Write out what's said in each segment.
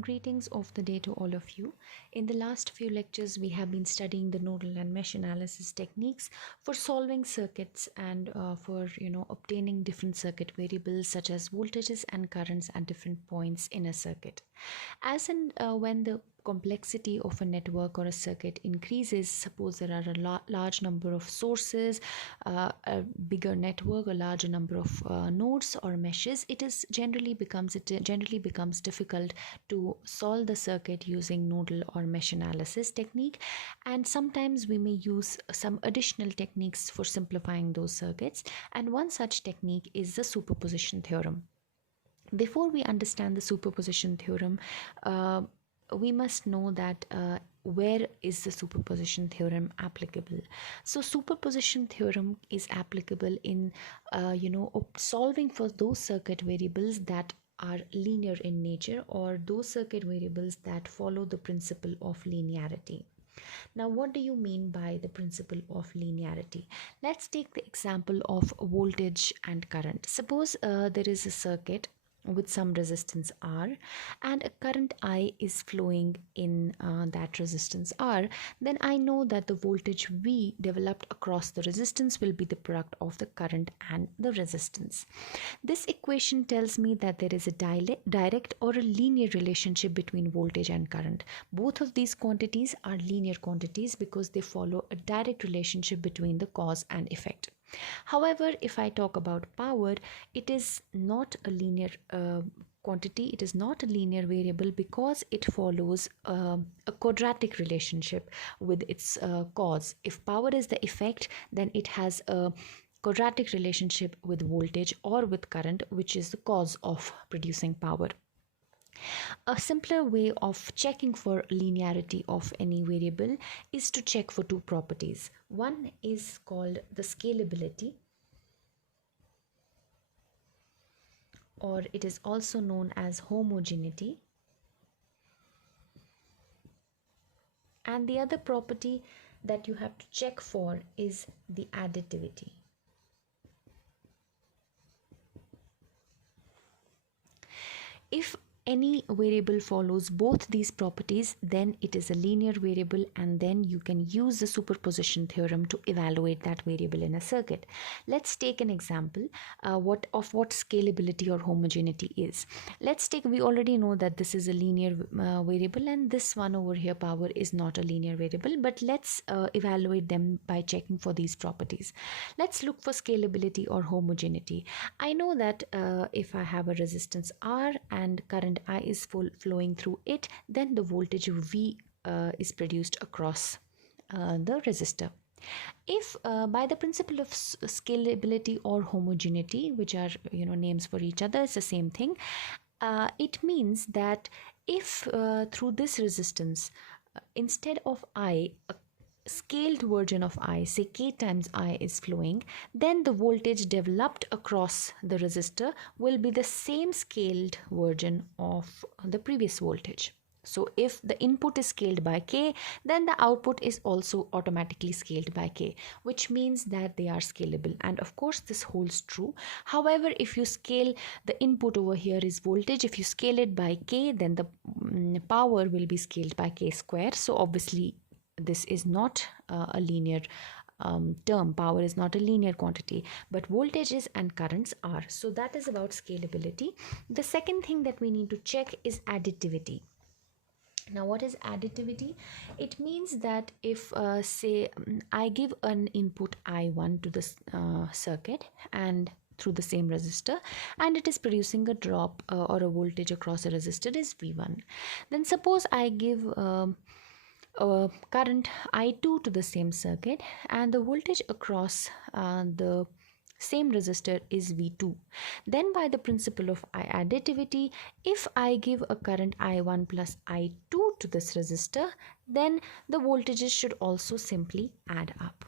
Greetings of the day to all of you. In the last few lectures, we have been studying the nodal and mesh analysis techniques for solving circuits and for obtaining different circuit variables such as voltages and currents at different points in a circuit. As and when the complexity of a network or a circuit increases, suppose there are a large number of sources, a bigger network, a larger number of nodes or meshes, it generally becomes difficult to solve the circuit using nodal or mesh analysis technique, and sometimes we may use some additional techniques for simplifying those circuits, and one such technique is the superposition theorem. Before we understand the superposition theorem, we must know that where is the superposition theorem applicable. So superposition theorem is applicable in solving for those circuit variables that are linear in nature, or those circuit variables that follow the principle of linearity. Now, what do you mean by the principle of linearity? Let's take the example of voltage and current. Suppose there is a circuit with some resistance R and a current I is flowing in that resistance R, then I know that the voltage V developed across the resistance will be the product of the current and the resistance. This equation tells me that there is a direct or a linear relationship between voltage and current. Both of these quantities are linear quantities because they follow a direct relationship between the cause and effect. However, if I talk about power, it is not a linear quantity, it is not a linear variable because it follows a quadratic relationship with its cause. If power is the effect, then it has a quadratic relationship with voltage or with current, which is the cause of producing power. A simpler way of checking for linearity of any variable is to check for two properties. One is called the scalability, or it is also known as homogeneity, and the other property that you have to check for is the additivity. If any variable follows both these properties, then it is a linear variable, and then you can use the superposition theorem to evaluate that variable in a circuit. Let's take an example what scalability or homogeneity is. We already know that this is a linear variable, and this one over here, power, is not a linear variable, but let's evaluate them by checking for these properties. Let's look for scalability or homogeneity. I know that if I have a resistance R and current I is flowing through it, then the voltage V is produced across the resistor. If by the principle of scalability or homogeneity, which are names for each other, it's the same thing, it means that if through this resistance instead of I, a scaled version of I, say K times I, is flowing, then the voltage developed across the resistor will be the same scaled version of the previous voltage. So if the input is scaled by K, then the output is also automatically scaled by K, which means that they are scalable. And of course, this holds true. However, if you scale the input over here is voltage, if you scale it by K, then the power will be scaled by K square. So obviously, this is not a linear term. Power is not a linear quantity, but voltages and currents are. So that is about scalability. The second thing that we need to check is additivity. Now, what is additivity? It means that if say I give an input I1 to this circuit and through the same resistor, and it is producing a drop or a voltage across a resistor is V1. Then suppose I give current I2 to the same circuit, and the voltage across the same resistor is V2. Then by the principle of additivity, if I give a current I1 plus I2 to this resistor, then the voltages should also simply add up,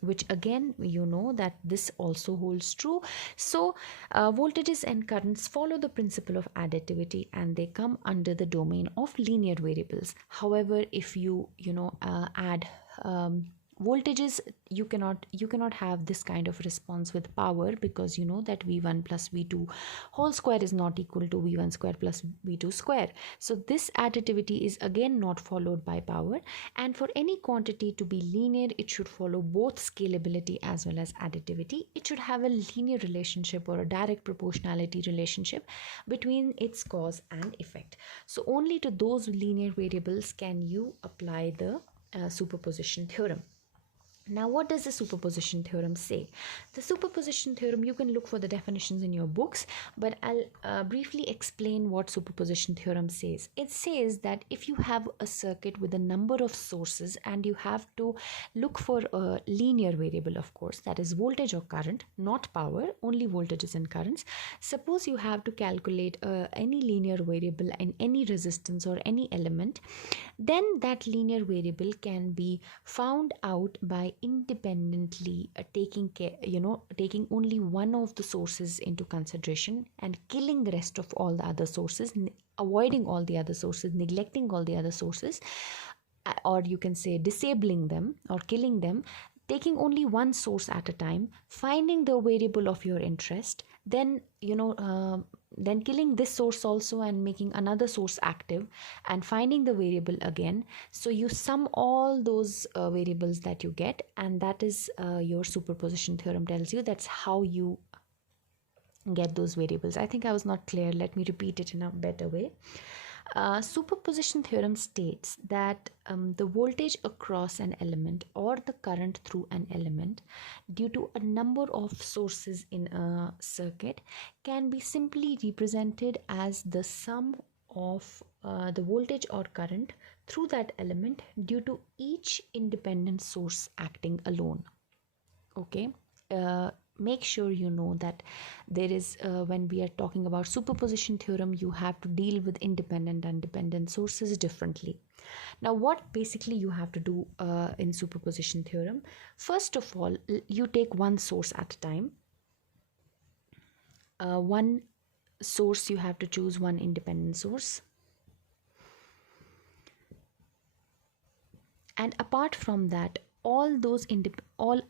which again that this also holds true. So voltages and currents follow the principle of additivity, and they come under the domain of linear variables. However, if you add voltages, you cannot have this kind of response with power, because you know that v1 plus v2 whole square is not equal to v1 square plus v2 square. So this additivity is again not followed by power, and for any quantity to be linear, it should follow both scalability as well as additivity. It should have a linear relationship or a direct proportionality relationship between its cause and effect. So only to those linear variables can you apply the superposition theorem. Now, what does the superposition theorem say? The superposition theorem, you can look for the definitions in your books, but I'll briefly explain what superposition theorem says. It says that if you have a circuit with a number of sources and you have to look for a linear variable, of course, that is voltage or current, not power, only voltages and currents. Suppose you have to calculate any linear variable in any resistance or any element, then that linear variable can be found out by independently taking only one of the sources into consideration and killing the rest of all the other sources, avoiding all the other sources, neglecting all the other sources, or you can say disabling them or killing them, taking only one source at a time, finding the variable of your interest, then then killing this source also and making another source active and finding the variable again. So you sum all those variables that you get, and that is your superposition theorem tells you that's how you get those variables. I think I was not clear. Let me repeat it in a better way. Superposition theorem states that the voltage across an element or the current through an element due to a number of sources in a circuit can be simply represented as the sum of the voltage or current through that element due to each independent source acting alone. Okay. Make sure you know that there is when we are talking about superposition theorem, you have to deal with independent and dependent sources differently. Now, what basically you have to do in superposition theorem, first of all, you take one source at a time. One source, you have to choose one independent source, and apart from that, all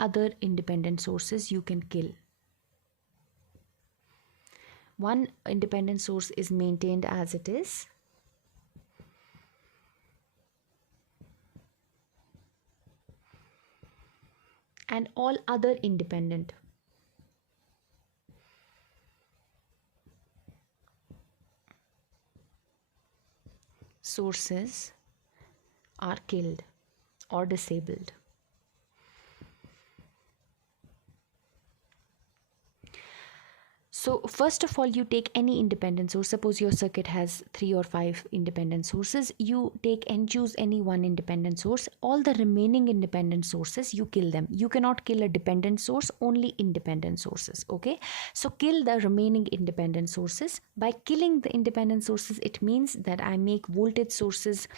other independent sources you can kill. One independent source is maintained as it is, and all other independent sources are killed or disabled. So first of all, you take any independent source. Suppose your circuit has 3 or 5 independent sources. You take and choose any one independent source. All the remaining independent sources, you kill them. You cannot kill a dependent source, only independent sources. Okay. So kill the remaining independent sources. By killing the independent sources, it means that I make voltage sources.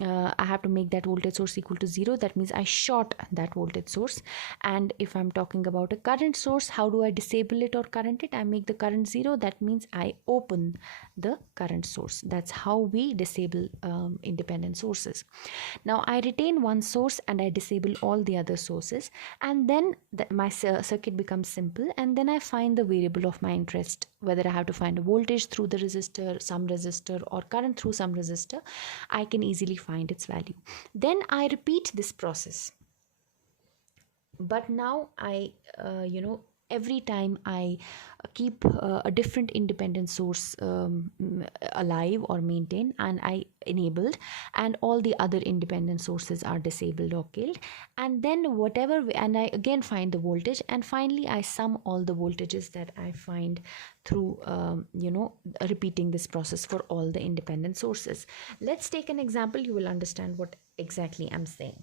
I have to make that voltage source equal to 0. That means I short that voltage source. And if I'm talking about a current source, how do I disable it or current it? I make the current 0. That means I open the current source. That's how we disable independent sources. Now I retain one source and I disable all the other sources, and then my circuit becomes simple, and then I find the variable of my interest, whether I have to find a voltage through the resistor, some resistor, or current through some resistor. I can easily find its value. Then I repeat this process, but now I every time I keep a different independent source alive or maintained, and I enabled, and all the other independent sources are disabled or killed, and then and I again find the voltage, and finally I sum all the voltages that I find through repeating this process for all the independent sources. Let's take an example. You will understand what exactly I'm saying.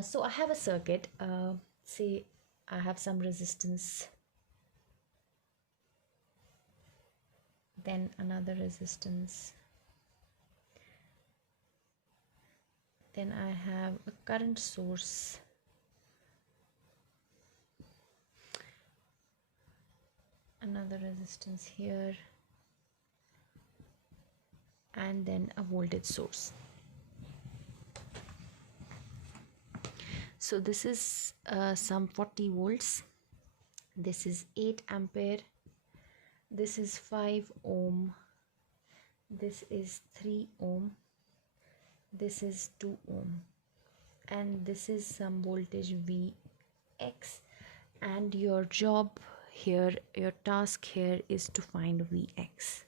So I have a circuit, say I have some resistance, then another resistance, then I have a current source, another resistance here, and then a voltage source. So this is some 40 volts, this is 8 ampere, this is 5 ohm, this is 3 ohm, this is 2 ohm, and this is some voltage Vx, and your job here, your task here is to find Vx.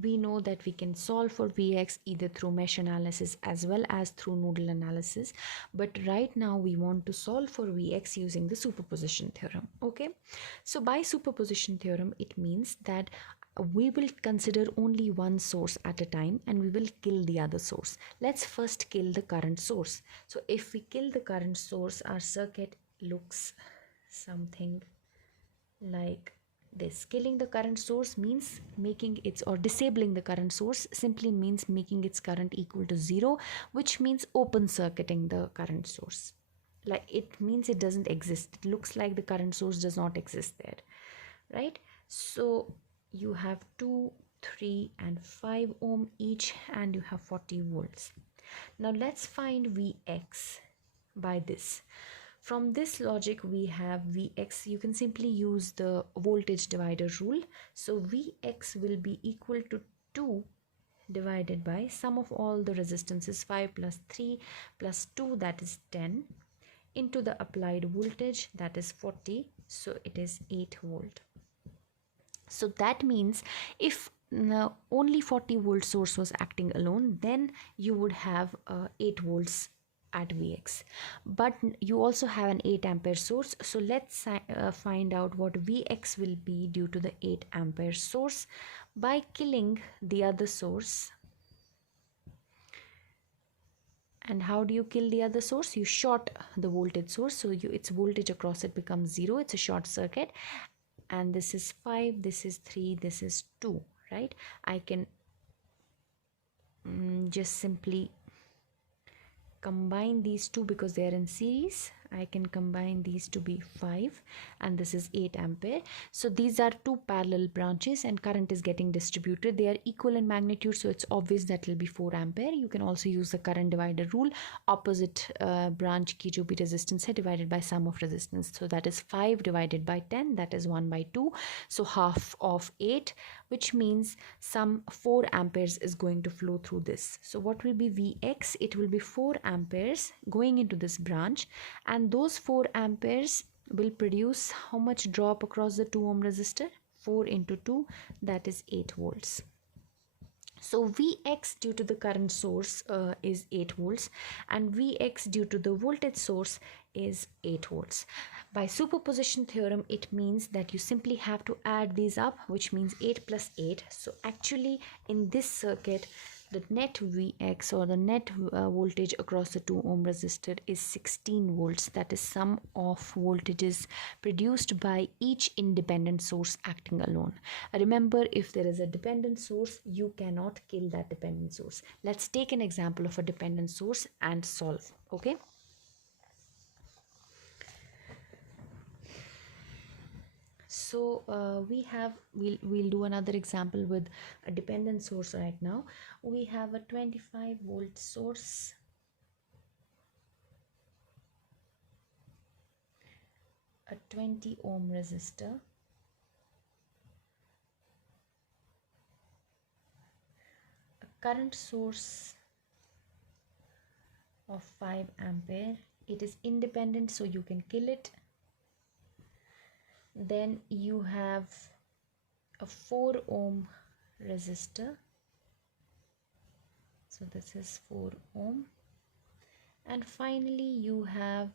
We know that we can solve for Vx either through mesh analysis as well as through nodal analysis, but right now we want to solve for Vx using the superposition theorem. Okay, so by superposition theorem it means that we will consider only one source at a time and we will kill the other source. Let's first kill the current source. So if we kill the current source, our circuit looks something like this. Killing the current source means making its, or disabling the current source simply means making its current equal to 0, which means open circuiting the current source. Like, it means it doesn't exist. It looks like the current source does not exist there, right? So you have 2, 3 and 5 ohm each, and you have 40 volts. Now let's find Vx by this. From this logic we have Vx, you can simply use the voltage divider rule. So Vx will be equal to 2 divided by sum of all the resistances, 5 plus 3 plus 2, that is 10, into the applied voltage, that is 40, so it is 8 volt. So that means if only 40 volt source was acting alone, then you would have 8 volts at Vx, but you also have an 8 ampere source. So let's find out what Vx will be due to the 8 ampere source by killing the other source. And how do you kill the other source? You short the voltage source, so its voltage across it becomes 0. It's a short circuit, and this is 5, this is 3, this is 2, right? I can just simply combine these two because they are in series. I can combine these to be 5, and this is 8 ampere. So these are two parallel branches and current is getting distributed. They are equal in magnitude, so it's obvious that will be 4 ampere. You can also use the current divider rule. Opposite branch की जो भी resistance है divided by sum of resistance. So that is 5 divided by 10, that is 1 by 2. So half of 8, which means some 4 amperes is going to flow through this. So what will be Vx? It will be 4 amperes going into this branch, and those 4 amperes will produce how much drop across the 2 ohm resistor? 4 into 2, that is 8 volts. So Vx due to the current source is 8 volts, and Vx due to the voltage source is 8 volts. By superposition theorem, it means that you simply have to add these up, which means 8 plus 8. So actually in this circuit, the net Vx, or the net voltage across the 2 ohm resistor, is 16 volts. That is sum of voltages produced by each independent source acting alone. Remember, if there is a dependent source, you cannot kill that dependent source. Let's take an example of a dependent source and solve. Okay. So we'll do another example with a dependent source right now. We have a 25 volt source, a 20 ohm resistor, a current source of 5 ampere. It is independent, so you can kill it. Then you have a 4 ohm resistor, so this is 4 ohm, and finally you have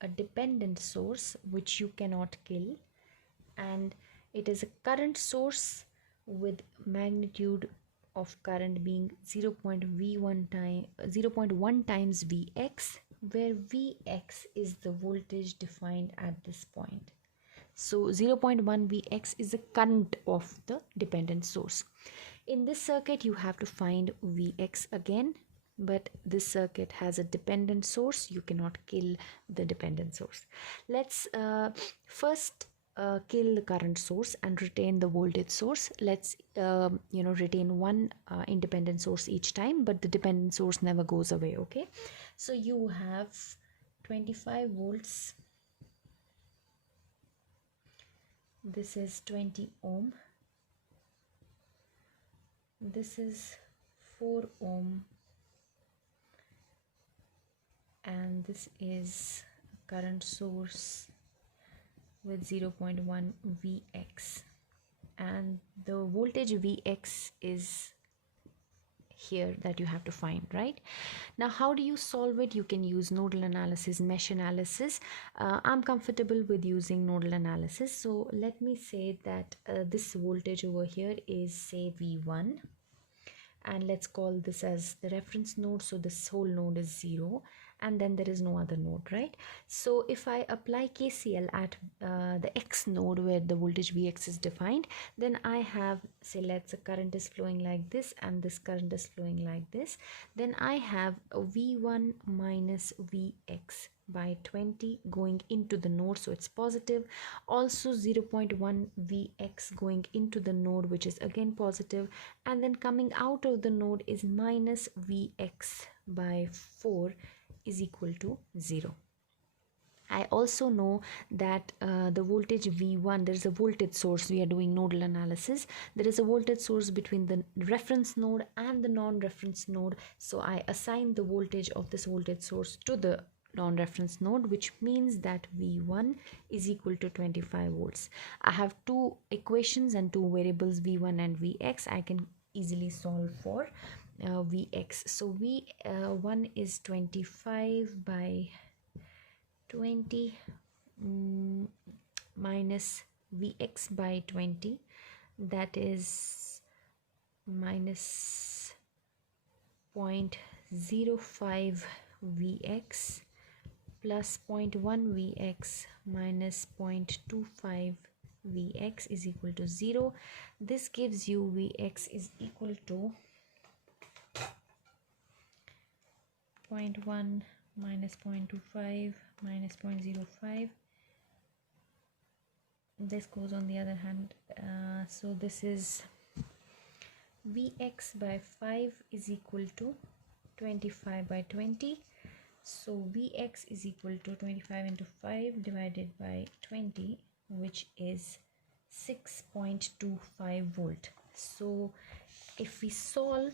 a dependent source which you cannot kill, and it is a current source with magnitude of current being 0.1 times Vx, where Vx is the voltage defined at this point. So 0.1 Vx is the current of the dependent source. In this circuit, you have to find Vx again, but this circuit has a dependent source. You cannot kill the dependent source. Let's first kill the current source and retain the voltage source. Let's retain one independent source each time, but the dependent source never goes away. Okay, so you have 25 volts, this is 20 ohm, this is 4 ohm, and this is current source with 0.1 Vx, and the voltage Vx is here that you have to find. Right now, how do you solve it? You can use nodal analysis, mesh analysis. I'm comfortable with using nodal analysis, so let me say that this voltage over here is, say, V1, and let's call this as the reference node, so this whole node is 0, and then there is no other node, right? So if I apply KCL at the X node where the voltage Vx is defined, then I have, say, let's say current is flowing like this and this current is flowing like this, then I have a V1 minus Vx by 20 going into the node, so it's positive. Also 0.1 Vx going into the node, which is again positive, and then coming out of the node is minus Vx by 4 is equal to 0. I also know that the voltage V1, there is a voltage source. We are doing nodal analysis. There is a voltage source between the reference node and the non-reference node. So I assign the voltage of this voltage source to the non-reference node, which means that V1 is equal to 25 volts. I have two equations and two variables, V1 and Vx. I can easily solve for Vx. So V1 is 25 by 20 minus Vx by 20, that is minus 0.05 Vx plus 0.1 Vx minus 0.25 Vx is equal to 0. This gives you Vx is equal to 0.1 minus 0.25 minus 0.05. This goes on the other hand, so this is Vx by 5 is equal to 25 by 20. So Vx is equal to 25 into 5 divided by 20, which is 6.25 volt. So if we solve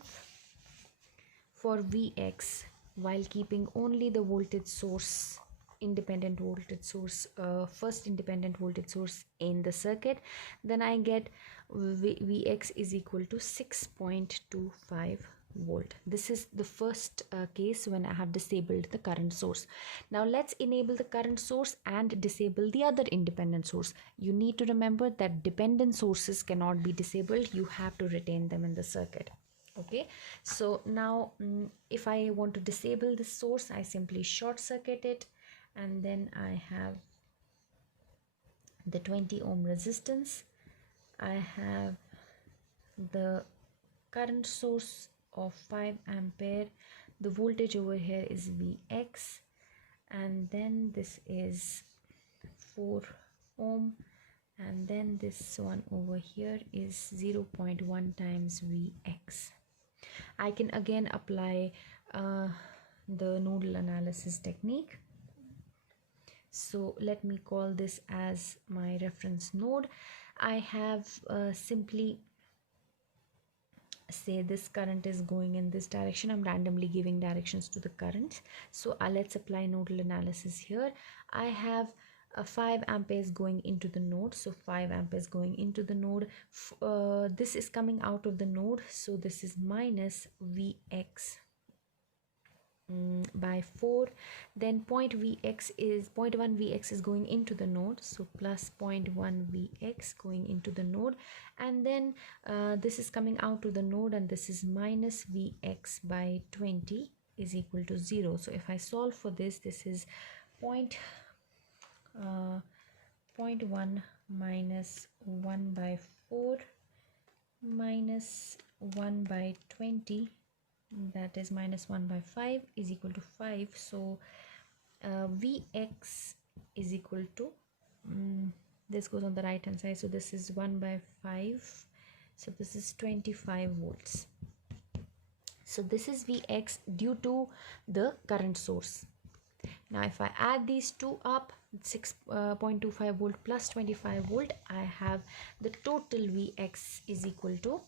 for Vx while keeping only the voltage source, independent voltage source, first independent voltage source in the circuit, then I get Vx is equal to 6.25 volt. This is the first case when I have disabled the current source. Now let's enable the current source and disable the other independent source. You need to remember that dependent sources cannot be disabled. You have to retain them in the circuit. Okay, so now if I want to disable this source, I simply short circuit it, and then I have the 20 ohm resistance. I have the current source of 5 ampere. The voltage over here is Vx, and then this is 4 ohm, and then this one over here is 0.1 times Vx. I can again apply the nodal analysis technique. So let me call this as my reference node. I have simply say this current is going in this direction. I'm randomly giving directions to the current. So let's apply nodal analysis here. I have 5 amperes going into the node, so 5 amperes going into the node. This is coming out of the node, so this is minus Vx by 4. Then 0.1 Vx is going into the node, so plus 0.1 Vx going into the node, and then this is coming out to the node, and this is minus Vx by 20 is equal to 0. So if I solve for this, this is 0.1 minus 1 by 4 minus 1 by 20, that is minus 1 by 5 is equal to 5. So Vx is equal to this goes on the right hand side, so this is 1 by 5, so this is 25 volts. So this is Vx due to the current source. Now if I add these two up, 6.25 volt plus 25 volt, I have the total Vx is equal to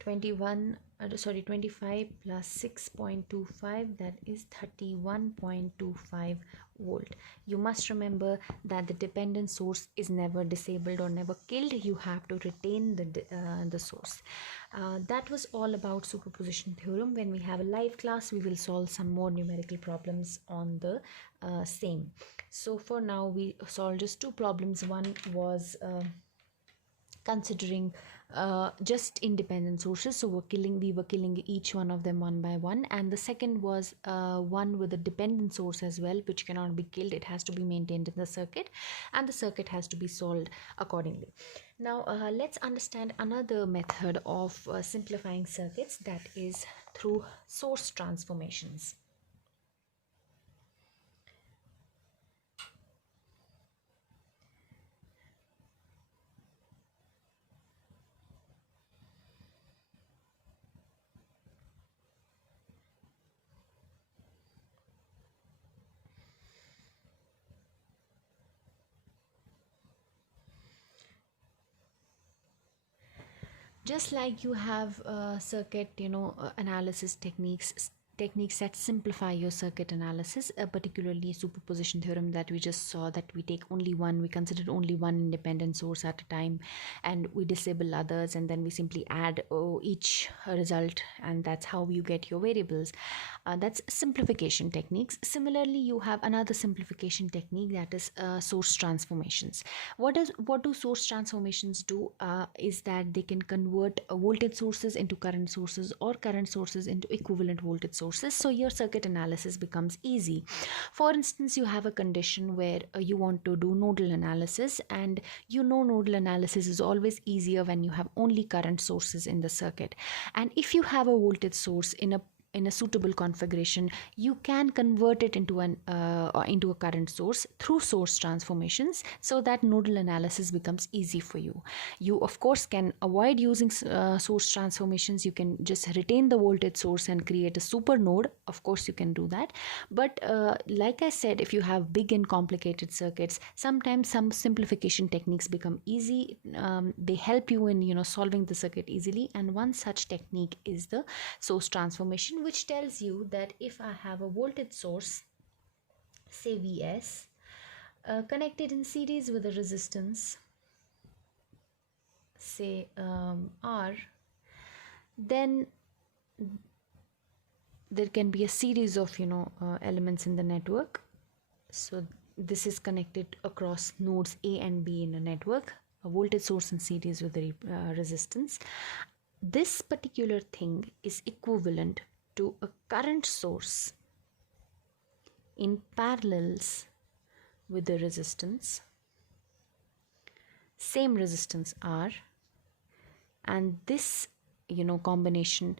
25 plus 6.25, that is 31.25 volt. You must remember that the dependent source is never disabled or never killed. You have to retain the source. That was all about superposition theorem. When we have a live class, we will solve some more numerical problems on the same. So for now, we solved just two problems. One was considering just independent sources, so we were killing each one of them one by one, and the second was one with a dependent source as well, which cannot be killed. It has to be maintained in the circuit, and the circuit has to be solved accordingly. Now let's understand another method of simplifying circuits, that is through source transformations. Just like you have circuit analysis techniques that simplify your circuit analysis, particularly superposition theorem that we just saw, that we take only one, we consider only one independent source at a time, and we disable others, and then we simply add each result, and that's how you get your variables. That's simplification techniques. Similarly, you have another simplification technique, that is source transformations. What do source transformations do? Is that they can convert voltage sources into current sources, or current sources into equivalent voltage sources, so your circuit analysis becomes easy. For instance, you have a condition where you want to do nodal analysis, and nodal analysis is always easier when you have only current sources in the circuit. And if you have a voltage source in a suitable configuration, you can convert it into a current source through source transformations, so that nodal analysis becomes easy for you. You of course can avoid using source transformations. You can just retain the voltage source and create a super node. Of course you can do that, but like I said, if you have big and complicated circuits, sometimes some simplification techniques become easy. They help you in solving the circuit easily, and one such technique is the source transformation, which tells you that if I have a voltage source, say Vs, connected in series with a resistance, say R, then there can be a series of elements in the network. So this is connected across nodes A and B in a network, a voltage source in series with a resistance. This particular thing is equivalent to a current source in parallels with the resistance, same resistance R, and this combination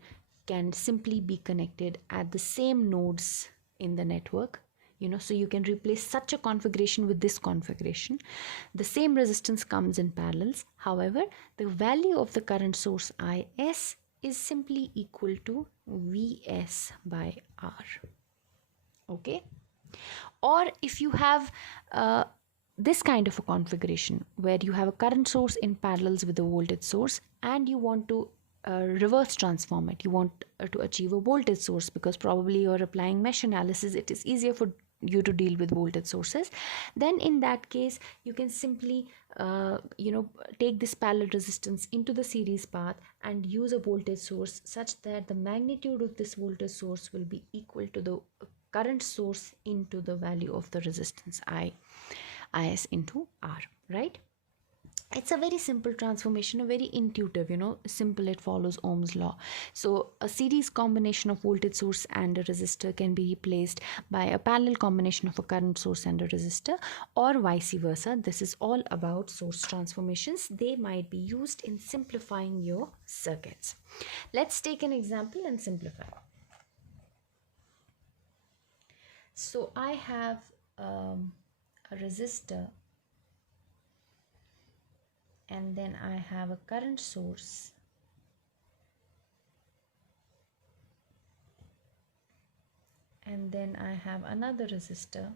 can simply be connected at the same nodes in the network. So you can replace such a configuration with this configuration. The same resistance comes in parallels. However, the value of the current source Is is simply equal to Vs by R. Okay? Or if you have this kind of a configuration where you have a current source in parallels with a voltage source, and you want to reverse transform it, you want to achieve a voltage source, because probably you're applying mesh analysis, it is easier for you to deal with voltage sources, then in that case you can simply take this parallel resistance into the series path and use a voltage source such that the magnitude of this voltage source will be equal to the current source into the value of the resistance Is into R, right? It's a very simple transformation, a very intuitive, simple. It follows Ohm's law. So a series combination of voltage source and a resistor can be replaced by a parallel combination of a current source and a resistor, or vice versa. This is all about source transformations. They might be used in simplifying your circuits. Let's take an example and simplify. So I have a resistor and then I have a current source, and then I have another resistor,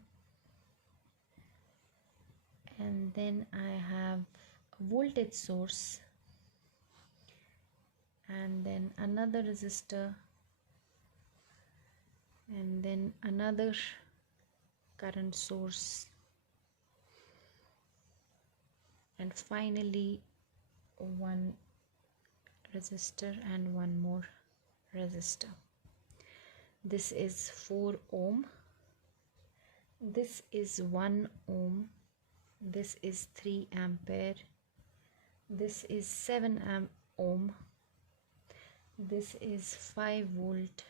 and then I have a voltage source, and then another resistor, and then another current source, and finally one resistor and one more resistor. This is 4 ohm, this is 1 ohm, this is 3 ampere, this is 7 ohm, this is 5 volt,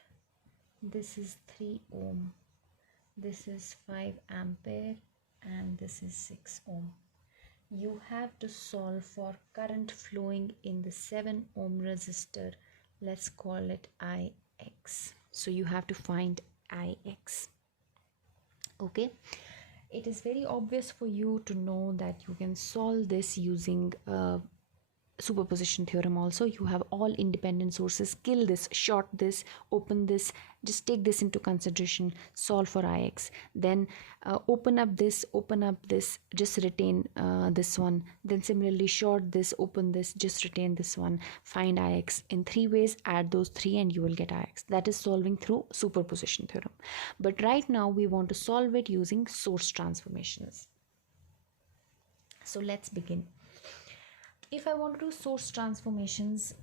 this is 3 ohm, this is 5 ampere, and this is 6 ohm. You have to solve for current flowing in the 7 ohm resistor. Let's call it Ix. So you have to find Ix. Okay, it is very obvious for you to know that you can solve this using superposition theorem. Also, you have all independent sources. Kill this, short this, open this, just take this into consideration, solve for Ix. Then open up this, just retain this one. Then similarly short this, open this, just retain this one. Find Ix in 3 ways, add those 3 and you will get Ix. That is solving through superposition theorem. But right now we want to solve it using source transformations. So let's begin. If I want to do source transformations,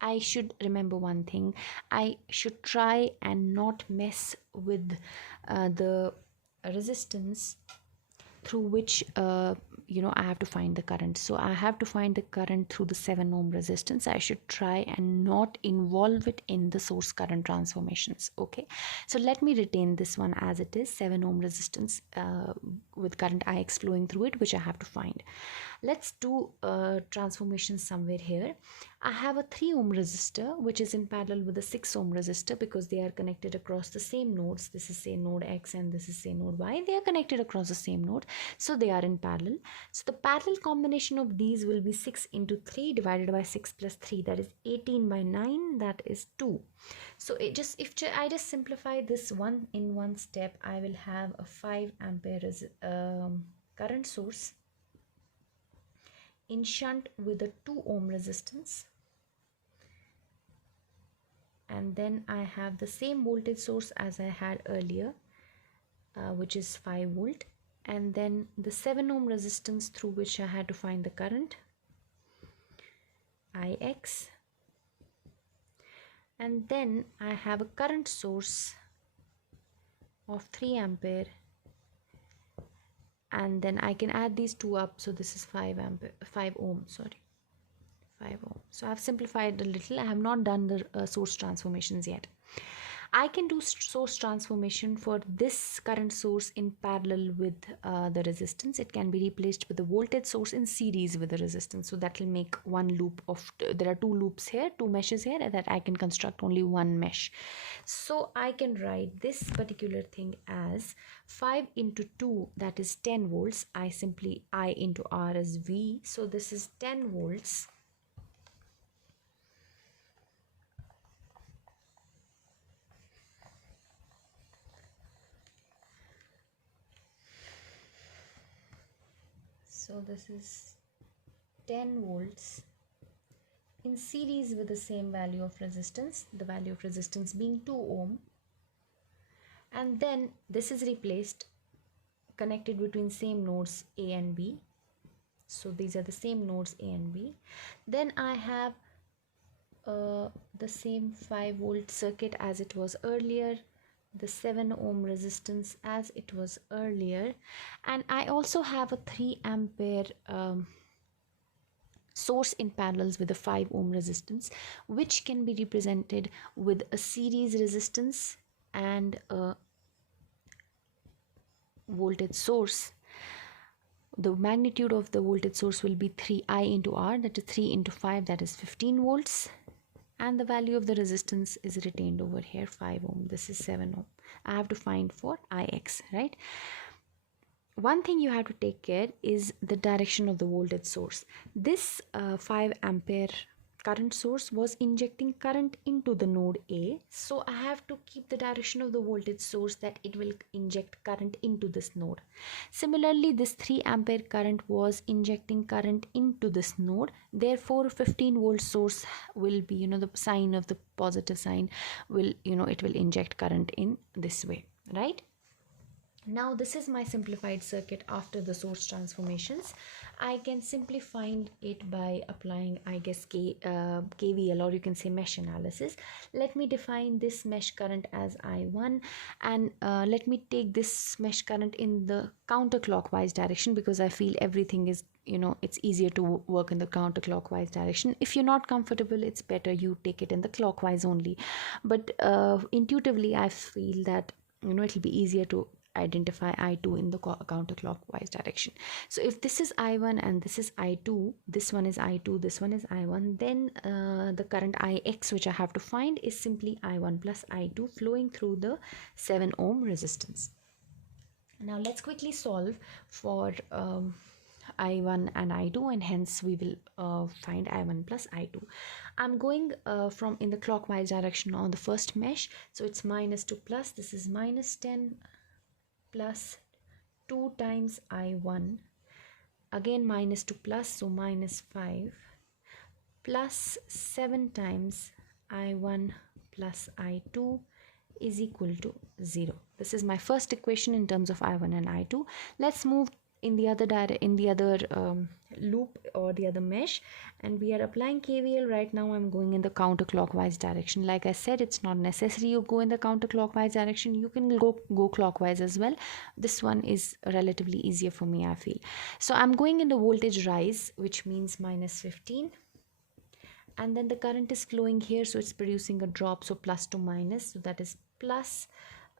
I should remember one thing. I should try and not mess with the resistance through which I have to find the current. So I have to find the current through the 7 ohm resistance. I should try and not involve it in the source current transformations. Okay, so let me retain this one as it is, 7 ohm resistance with current Ix flowing through it, which I have to find. Let's do transformation somewhere here. I have a 3 ohm resistor which is in parallel with a 6 ohm resistor because they are connected across the same nodes. This is say node X and this is say node Y. They are connected across the same node, so they are in parallel. So the parallel combination of these will be 6 into 3 divided by 6 plus 3, that is 18 by 9, that is 2. So if I just simplify this one in one step, I will have a 5 ampere current source in shunt with a 2 ohm resistance, and then I have the same voltage source as I had earlier, which is 5 volt, and then the 7 ohm resistance through which I had to find the current, Ix, and then I have a current source of 3 ampere, and then I can add these two up, so this is 5 ohm. So I've simplified a little. I have not done the source transformations yet. I can do source transformation for this current source in parallel with the resistance. It can be replaced with the voltage source in series with the resistance. So that will make one loop of, there are 2 loops here, 2 meshes here, that I can construct only one mesh. So I can write this particular thing as 5 into 2, that is 10 volts. I into R as V. So this is 10 volts. So this is 10 volts in series with the same value of resistance, the value of resistance being 2 ohm, and then this is replaced, connected between same nodes A and B. So these are the same nodes A and B. Then I have the same 5 volt circuit as it was earlier, the 7 ohm resistance as it was earlier, and I also have a 3 ampere source in parallels with a 5 ohm resistance, which can be represented with a series resistance and a voltage source. The magnitude of the voltage source will be 3I into R, that is 3 into 5, that is 15 volts, and the value of the resistance is retained over here, 5 ohm. This is 7 ohm. I have to find for Ix, right? one thing you have to take care is the direction of the voltage source. This 5 ampere current source was injecting current into the node A, so I have to keep the direction of the voltage source that it will inject current into this node. Similarly, this 3 ampere current was injecting current into this node, therefore 15 volt source will be, the sign of the positive sign will, it will inject current in this way, right? Now this is my simplified circuit after the source transformations. I can simplify it by applying, I guess, KVL, or you can say mesh analysis. Let me define this mesh current as I1, and let me take this mesh current in the counterclockwise direction, because I feel everything is, it's easier to work in the counterclockwise direction. If you're not comfortable, it's better you take it in the clockwise only. But intuitively I feel that it'll be easier to identify I2 in the counterclockwise direction. So if this is I1 and this is I2, this one is I2, this one is I1, then the current Ix which I have to find is simply I1 plus I2 flowing through the 7 ohm resistance. Now let's quickly solve for I1 and I2, and hence we will find I1 plus I2. I'm going from in the clockwise direction on the first mesh, so it's minus to plus. This is minus 10 plus 2 times I1, again minus to plus, so minus 5, plus 7 times I1 plus I2 is equal to 0. This is my first equation in terms of I1 and I2. Let's move in the other loop or the other mesh, and we are applying KVL. Right now I'm going in the counterclockwise direction. Like I said, it's not necessary you go in the counterclockwise direction, you can go clockwise as well. This one is relatively easier for me, I feel. So I'm going in the voltage rise, which means minus 15, and then the current is flowing here, so it's producing a drop, so plus to minus, so that is plus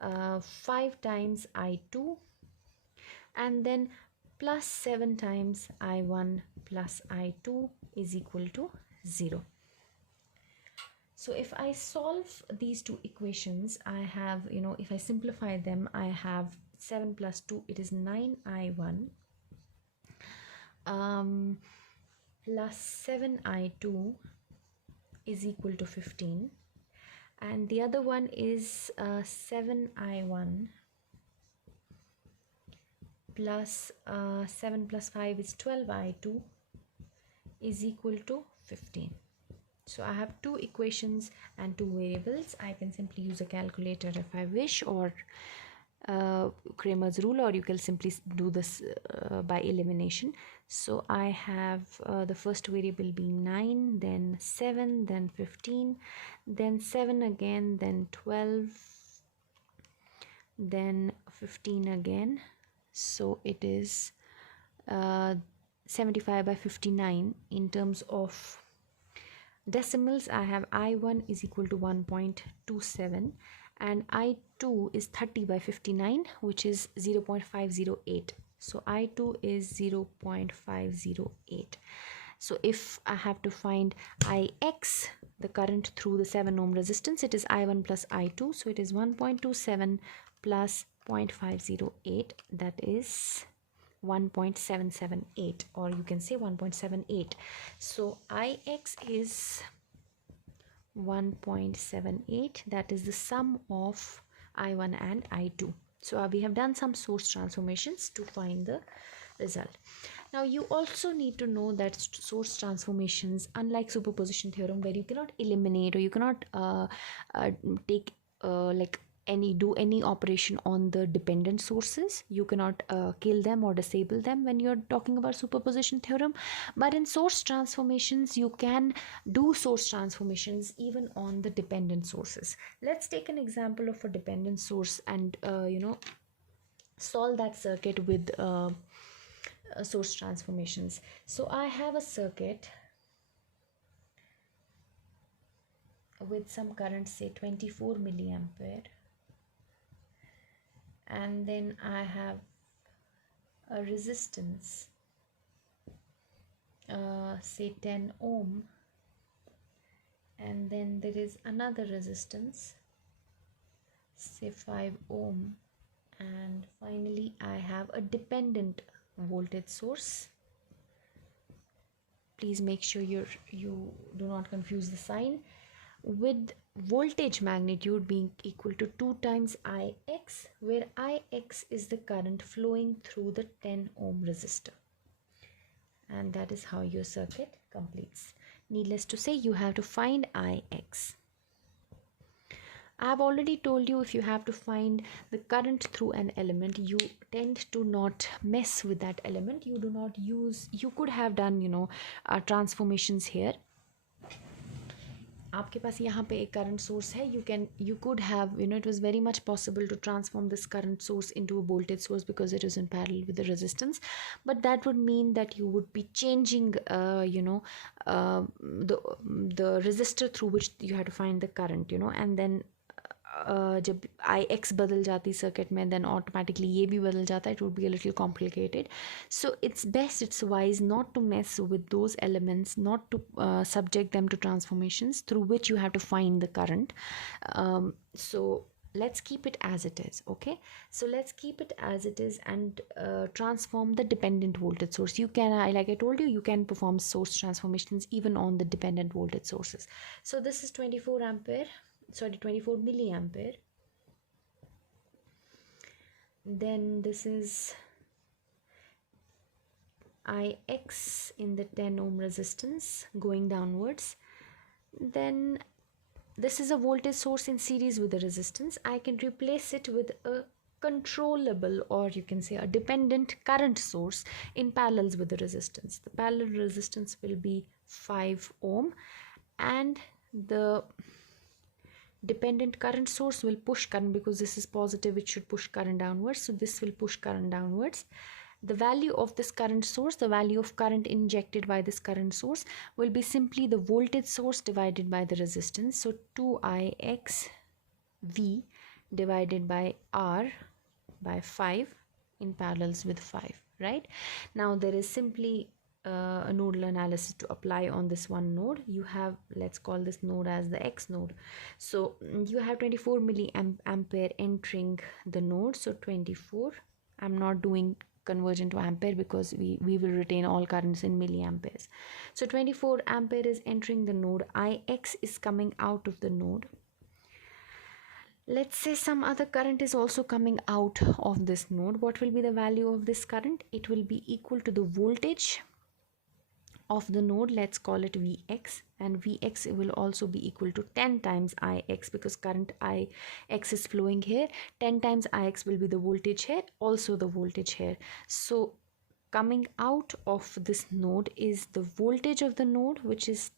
5 times I2, and then plus 7 times I1 plus I2 is equal to 0. So if I solve these two equations, I have, if I simplify them, I have 7 plus 2, it is 9 I1 plus 7 I2 is equal to 15, and the other one is 7 I1 plus 7 plus 5 is 12 I2 is equal to 15. So I have two equations and two variables. I can simply use a calculator if I wish, or Kramer's rule, or you can simply do this by elimination. So I have the first variable being 9, then 7, then 15, then 7 again, then 12, then 15 again. So it is 75 by 59. In terms of decimals, I have I1 is equal to 1.27 and I2 is 30 by 59, which is 0.508. So I2 is 0.508. So if I have to find Ix, the current through the 7 ohm resistance, it is I1 plus I2. So it is 1.27 plus 0.508, that is 1.778, or you can say 1.78. So Ix is 1.78, that is the sum of I1 and I2. So we have done some source transformations to find the result. Now you also need to know that source transformations, unlike superposition theorem where you cannot eliminate or you cannot take do any operation on the dependent sources, you cannot kill them or disable them when you're talking about superposition theorem. But in source transformations, you can do source transformations even on the dependent sources. Let's take an example of a dependent source and solve that circuit with source transformations. So I have a circuit with some current, say 24 milliampere, and then I have a resistance say 10 ohm, and then there is another resistance say 5 ohm, And finally, I have a dependent voltage source. Please make sure you do not confuse the sign, with voltage magnitude being equal to 2 times Ix, where Ix is the current flowing through the 10 ohm resistor. And that is how your circuit completes. Needless to say, you have to find Ix. I have already told you, if you have to find the current through an element, you tend to not mess with that element. You do not use, you could have done transformations here. आपके पास यहाँ पे एक current source है, you could have, it was very much possible to transform this current source into a voltage source because it is in parallel with the resistance, but that would mean that you would be changing the resistor through which you have to find the current, and then जब Ix बदल जाती circuit में, then automatically ये भी बदल जाता है. It would be a little complicated. So it's best, it's wise not to mess with those elements, not to subject them to transformations through which you have to find the current. So let's keep it as it is. Okay, so let's keep it as it is and transform the dependent voltage source. You can, like I told you, you can perform source transformations even on the dependent voltage sources. So this is 24 milliampere. Then this is Ix in the 10 ohm resistance going downwards. Then this is a voltage source in series with the resistance. I can replace it with a controllable, or you can say a dependent current source in parallels with the resistance. The parallel resistance will be 5 ohm, and the dependent current source will push current, because this is positive, it should push current downwards, so this will push current downwards. The value of this current source, the value of current injected by this current source, will be simply the voltage source divided by the resistance. So 2Ix V divided by R by 5 in parallels with 5, right? Now there is simply a nodal analysis to apply on this one node. You have, let's call this node as the X node. So you have 24 milliampere entering the node. So 24, I'm not doing conversion to ampere because we will retain all currents in milliamperes. So 24 ampere is entering the node. Ix is coming out of the node. Let's say some other current is also coming out of this node. What will be the value of this current? It will be equal to the voltage of the node. Let's call it Vx, and Vx will also be equal to 10 times Ix, because current Ix is flowing here. 10 times Ix will be the voltage here, also the voltage here. So coming out of this node is the voltage of the node, which is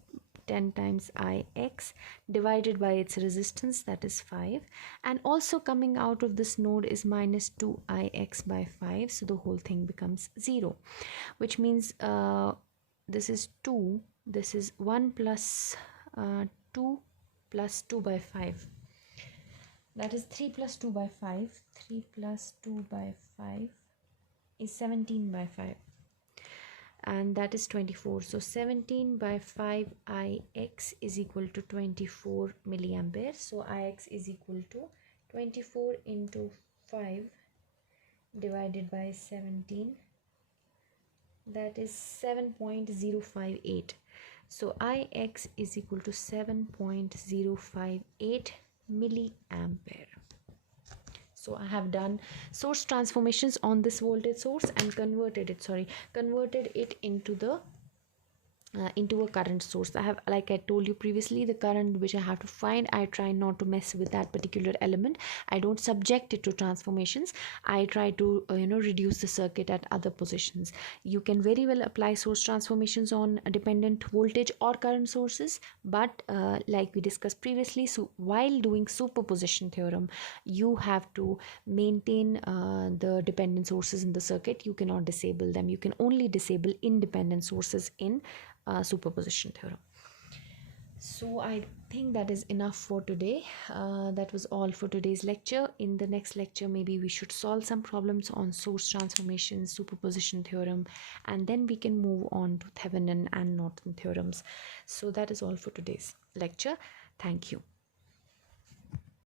10 times Ix divided by its resistance, that is 5, and also coming out of this node is minus 2Ix by 5, so the whole thing becomes 0, which means this is 2, this is 1 plus 2 plus 2 by 5, that is 3 plus 2 by 5, 3 plus 2 by 5 is 17 by 5, and that is 24. So 17 by 5 Ix is equal to 24 milliampere. So Ix is equal to 24 into 5 divided by 17, that is 7.058. So Ix is equal to 7.058 milliampere. So I have done source transformations on this voltage source and converted it into a current source. I have, like I told you previously, the current which I have to find, I try not to mess with that particular element. I don't subject it to transformations. I try to reduce the circuit at other positions. You can very well apply source transformations on a dependent voltage or current sources, but like we discussed previously, so while doing superposition theorem, you have to maintain the dependent sources in the circuit. You cannot disable them. You can only disable independent sources in superposition theorem. So I think that is enough for today. That was all for today's lecture. In the next lecture, maybe we should solve some problems on source transformation, superposition theorem, and then we can move on to Thevenin and Norton theorems. So that is all for today's lecture. Thank you.